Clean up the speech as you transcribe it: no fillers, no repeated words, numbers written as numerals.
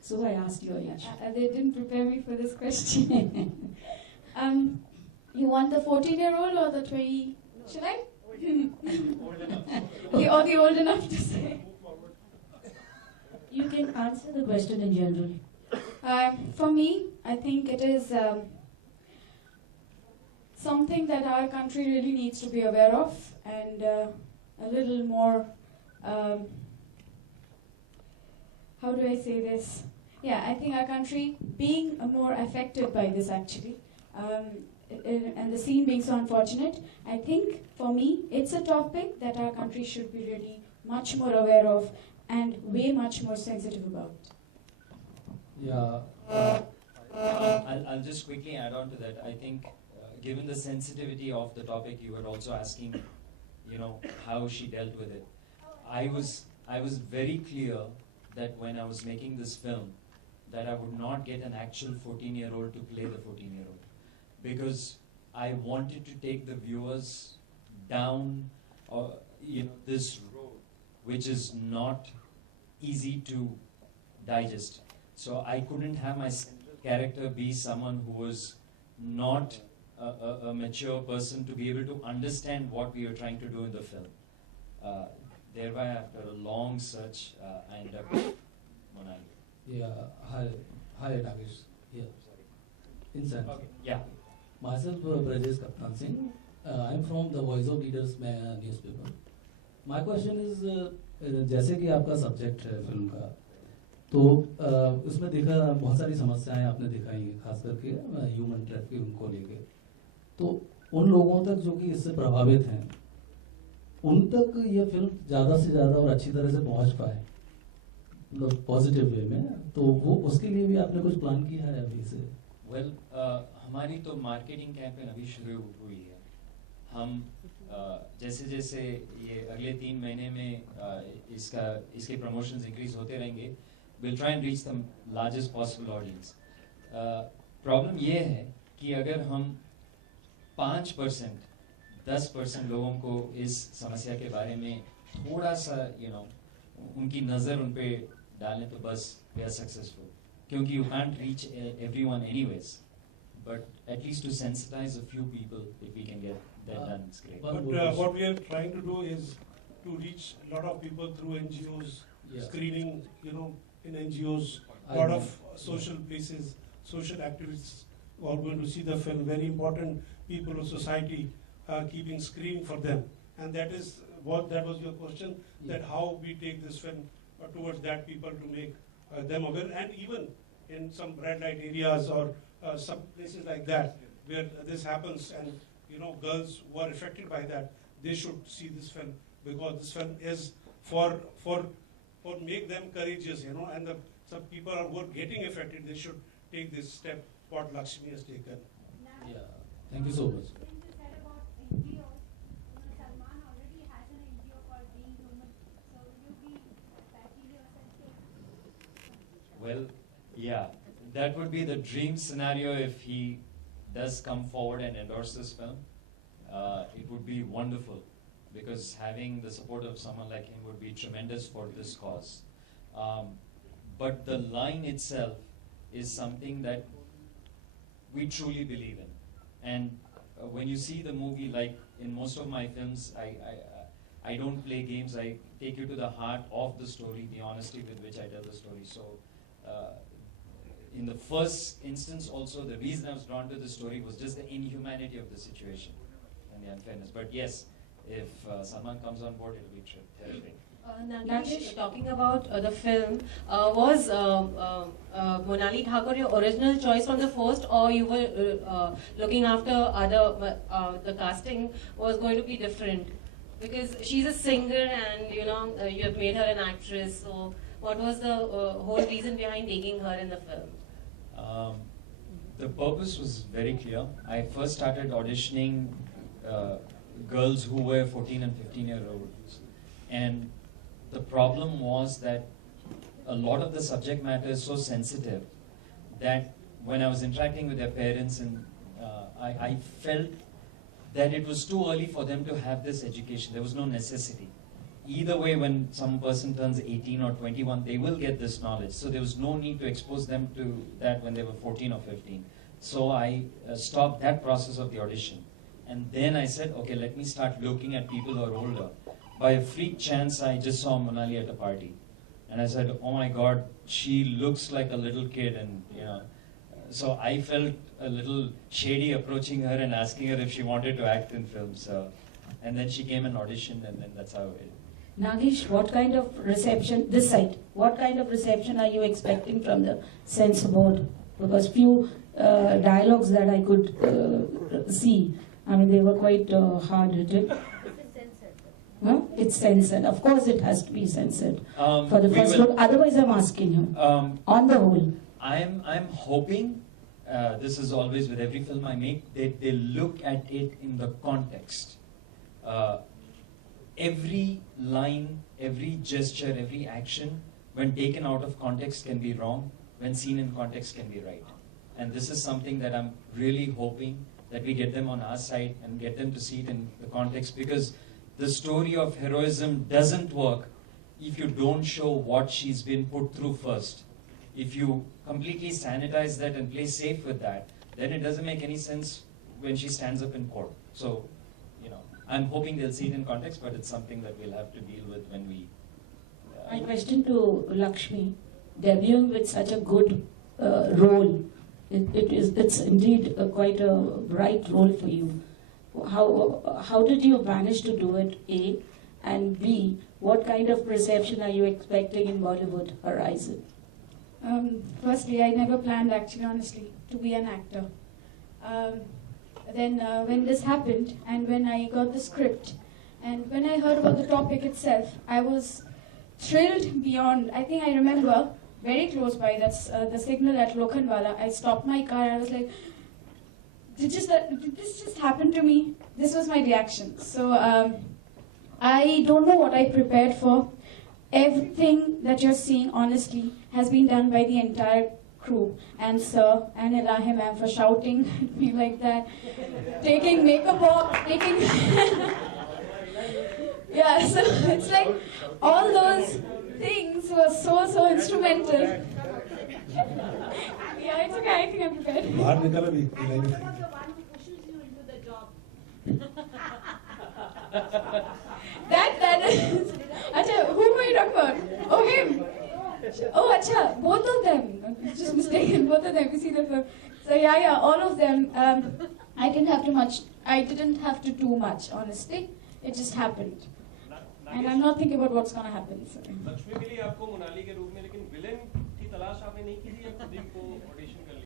So I asked you, Lakshmi. They didn't prepare me for this question. You want the 14-year-old or the 20? Should I? Or the old enough to say? You can answer the question in general. For me, I think it is something that our country really needs to be aware of, and a little more, how do I say this? Yeah, I think our country being more affected by this actually, and the scene being so unfortunate, I think for me it's a topic that our country should be really much more aware of and way much more sensitive about. Yeah. I'll just quickly add on to that. I think, given the sensitivity of the topic, you were also asking, how she dealt with it. I was very clear that when I was making this film, that I would not get an actual 14-year-old to play the 14-year-old, because I wanted to take the viewers down, this road, which is not easy to digest. So I couldn't have my central character be someone who was not a mature person to be able to understand what we were trying to do in the film. Thereby, after a long search, I ended up with Monali. Yeah. Hi, Nagesh. Yeah. Inside. Okay. Yeah. Myself, Brajesh Kaptan Singh. I'm from the Voice of Leaders newspaper. My question is, जैसे कि आपका subject है film का, तो उसमें देखा बहुत सारी समस्याएं आपने दिखाई, खास करके ह्यूमन ट्रैफिकिंग को लेके। तो उन लोगों तक जो कि इससे प्रभावित हैं, उन तक ये फिल्म ज़्यादा से ज़्यादा और अच्छी तरह से पहुंच पाए, मतलब पॉजिटिव वे में, तो वो उसके लिए भी आपने कुछ प्लान किया है अभी से? वेल, हमारी तो मार्केटिंग कैंपेन अभी शुरू हुई है। हम जैसे जैसे ये अगले 3 महीने में इसके प्रमोशंस इंक्रीज होते रहेंगे, we'll try and reach the largest possible audience. Problem ये है कि अगर हम 5%, 10% लोगों को इस समस्या के बारे में थोड़ा सा उनकी नज़र उन पे डालें तो बस we are successful. क्योंकि you can't reach everyone anyways, but at least to sensitize a few people, if we can get that done, it's great. But what we are trying to do is to reach a lot of people through NGOs, screening, in NGOs, a lot of social places, social activists who are going to see the film, very important people of society, keeping screening for them. And that was your question, that how we take this film towards that people to make them aware, and even in some red light areas or some places like that where this happens, and girls who are affected by that, they should see this film, because this film is for make them courageous, and some people who are getting affected, they should take this step what Lakshmi has taken. Yeah, thank you so much. Well, yeah, that would be the dream scenario if he does come forward and endorse this film. It would be wonderful, because having the support of someone like him would be tremendous for this cause. But the line itself is something that we truly believe in. And when you see the movie, like in most of my films, I don't play games. I take you to the heart of the story, the honesty with which I tell the story. So in the first instance also, the reason I was drawn to the story was just the inhumanity of the situation and the unfairness. But yes, if Salman comes on board, it'll be terrific. Nagesh, talking about the film, was Monali Thakur your original choice from the first, or you were looking after other, the casting was going to be different? Because she's a singer and you have made her an actress, so what was the whole reason behind taking her in the film? The purpose was very clear. I first started auditioning girls who were 14 and 15-year-olds, and the problem was that a lot of the subject matter is so sensitive that when I was interacting with their parents, and I felt that it was too early for them to have this education. There was no necessity. either way, when some person turns 18 or 21, they will get this knowledge. So there was no need to expose them to that when they were 14 or 15. So I stopped that process of the audition. And then I said, okay, let me start looking at people who are older. By a freak chance, I just saw Monali at a party. And I said, oh my God, she looks like a little kid. And, you know, so I felt a little shady approaching her and asking her if she wanted to act in films. And then she came and auditioned, and then that's how it. Nagesh, what kind of reception, this side, what kind of reception are you expecting from the censor board? Because few dialogues that I could see, I mean, they were quite hard written. Huh? It's censored. Of course, it has to be censored for the first look. Otherwise, I'm asking you. On the whole, I'm hoping. This is always with every film I make. They look at it in the context. Every line, every gesture, every action, when taken out of context, can be wrong. When seen in context, can be right. And this is something that I'm really hoping that we get them on our side and get them to see it in the context, because the story of heroism doesn't work if you don't show what she's been put through first. If you completely sanitize that and play safe with that, then it doesn't make any sense when she stands up in court. So, you know, I'm hoping they'll see it in context, but it's something that we'll have to deal with when we... my question to Lakshmi, debuting with such a good role, it's indeed quite a bright role for you. How did you manage to do it, A? And B, what kind of reception are you expecting in Bollywood horizon? Firstly, I never planned, actually, honestly, to be an actor. Then when this happened, and when I got the script, and when I heard about the topic itself, I was thrilled beyond. I think I remember very close by, that's the signal at Lokhandwala. I stopped my car and I was like, did this just happen to me? This was my reaction. So I don't know what I prepared for. Everything that you're seeing, honestly, has been done by the entire crew. And Sir and Elahi ma'am for shouting at me like that, taking makeup off, taking... Yeah, so it's like all those things were so instrumental. Yeah, it's okay, I think I'm prepared. That is... Acha, who were you talking about? Oh, him! Oh, acha, both of them. Just mistaken, both of them. You see the film. So yeah, all of them. I didn't have to do much, honestly. It just happened. And I'm not thinking about what's going to happen. So. Lakshmi के लिए आपको मोनाली के रूप में, लेकिन villain की तलाश आपने नहीं की थी या खुद ही को